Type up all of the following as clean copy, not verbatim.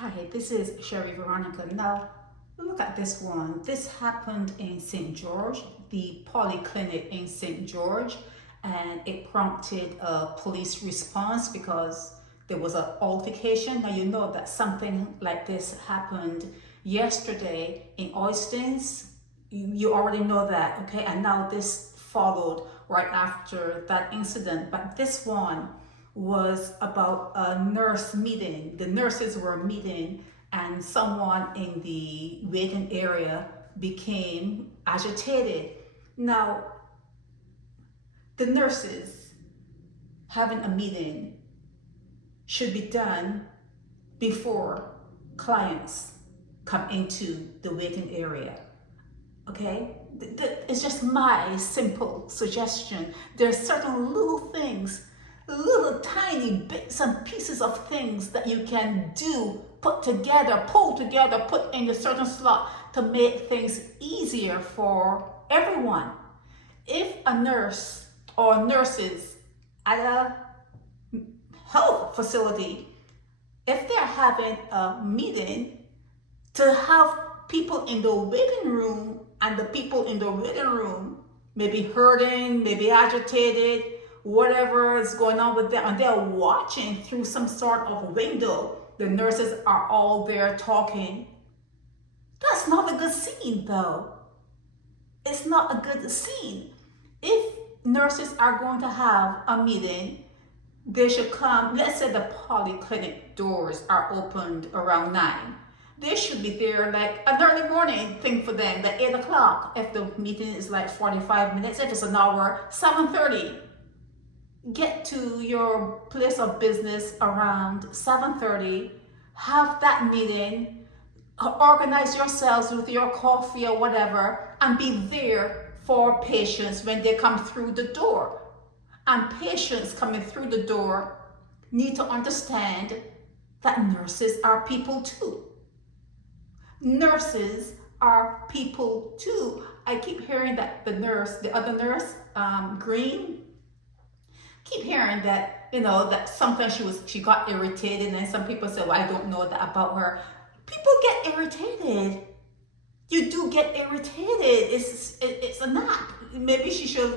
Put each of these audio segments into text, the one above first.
Hi, this is Sherry Veronica. Now, look at this one. This happened in St. George, the polyclinic in St. George, and it prompted a police response because there was an altercation. Now, you know that something like this happened yesterday in Oistins. You already know that, okay? And now this followed right after that incident. But this one was about a nurse meeting. The nurses were meeting and someone in the waiting area became agitated. Now, the nurses having a meeting should be done before clients come into the waiting area. Okay? It's just my simple suggestion. There are certain little things, little tiny bits and pieces of things that you can do, pull together, put in a certain slot to make things easier for everyone. If a nurse or nurses at a health facility, if they're having a meeting, to have people in the waiting room and the people in the waiting room may be hurting, maybe agitated, whatever is going on with them, and they're watching through some sort of window. The nurses are all there talking. That's not a good scene, though. It's not a good scene. If nurses are going to have a meeting, they should come. Let's say the polyclinic doors are opened around 9. They should be there like an early morning thing for them, like 8 o'clock. If the meeting is like 45 minutes, if it's an hour, 7:30. Get to your place of business around 7:30, have that meeting, organize yourselves with your coffee or whatever, and be there for patients when they come through the door. And patients coming through the door need to understand that nurses are people too. Nurses are people too. I keep hearing that the other nurse, Green, keep hearing that, that sometimes she got irritated, and some people say, well, I don't know that about her. People get irritated. You do get irritated. It's a knack. Maybe she should,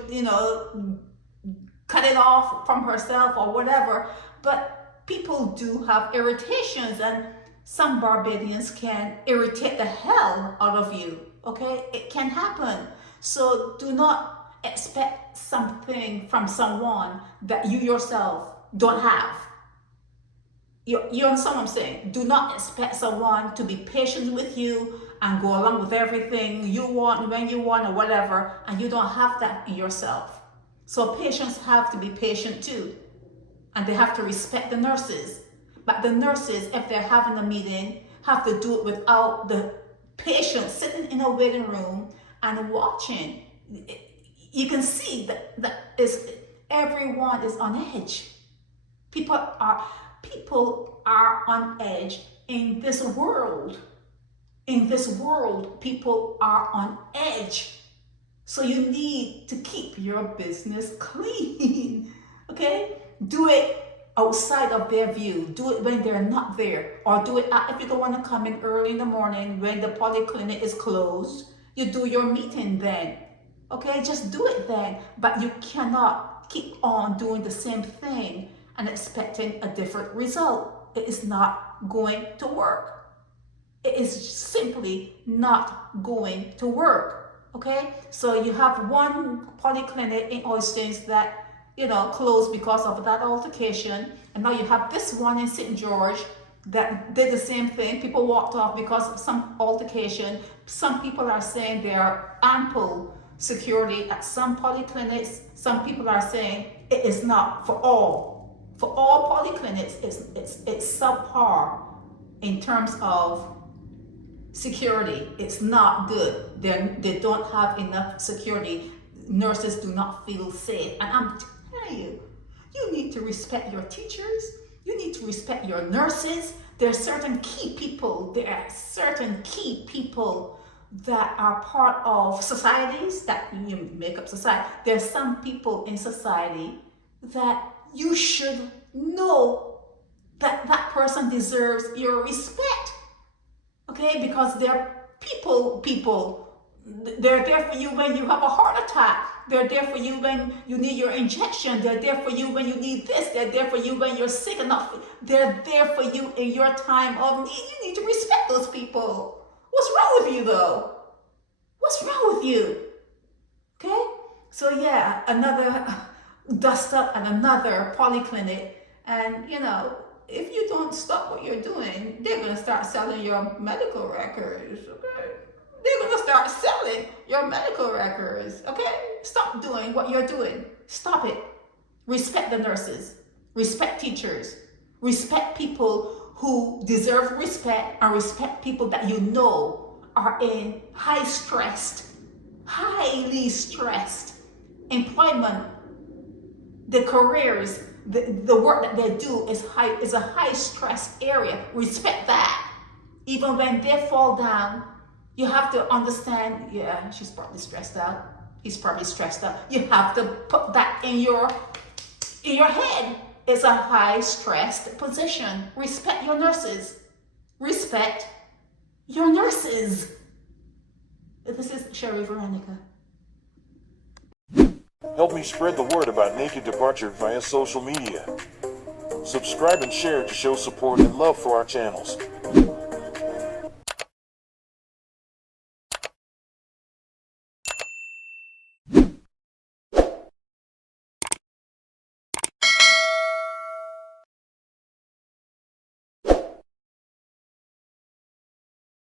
cut it off from herself or whatever. But people do have irritations, and some Barbadians can irritate the hell out of you. Okay, it can happen. So do not expect something from someone that you yourself don't have. You understand what I'm saying? Do not expect someone to be patient with you and go along with everything you want, when you want, or whatever, and you don't have that in yourself. So patients have to be patient too, and they have to respect the nurses. But the nurses, if they're having a meeting, have to do it without the patient sitting in a waiting room and watching. You can see that everyone is on edge. People are on edge in this world. In this world, people are on edge. So you need to keep your business clean. Okay? Do it outside of their view. Do it when they're not there, or do it if you don't want to come in early in the morning when the polyclinic is closed. You do your meeting then. Okay, just do it then. But you cannot keep on doing the same thing and expecting a different result. It is not going to work. It is simply not going to work. Okay, so you have one polyclinic in Oistins that closed because of that altercation, and now you have this one in St. George that did the same thing. People walked off because of some altercation. Some people are saying there are ample security at some polyclinics. Some people are saying it is not for all. For all polyclinics, it's subpar in terms of security. It's not good. They don't have enough security. Nurses do not feel safe, and I'm telling you need to respect your teachers. You need to respect your nurses. There are certain key people. There are certain key people that are part of societies that you make up society. There are some people in society that you should know that that person deserves your respect. Okay, because they're people. They're there for you when you have a heart attack. They're there for you when you need your injection. They're there for you when you need this. They're there for you when you're sick enough. They're there for you in your time of need. You need to respect those people. What's wrong with you though? What's wrong with you? Okay? So yeah, another dust up and another polyclinic. And you know, if you don't stop what you're doing, they're going to start selling your medical records. Okay? They're going to start selling your medical records. Okay? Stop doing what you're doing. Stop it. Respect the nurses. Respect teachers. Respect people who deserve respect, and respect people that you know are in highly stressed employment. The careers, the work that they do is a high stress area. Respect that. Even when they fall down, you have to understand, yeah, she's probably stressed out. He's probably stressed out. You have to put that in your head. It's a high stressed position. Respect your nurses. Respect your nurses. This is Sherry Veronica. Help me spread the word about Naked Departure via social media. Subscribe and share to show support and love for our channels.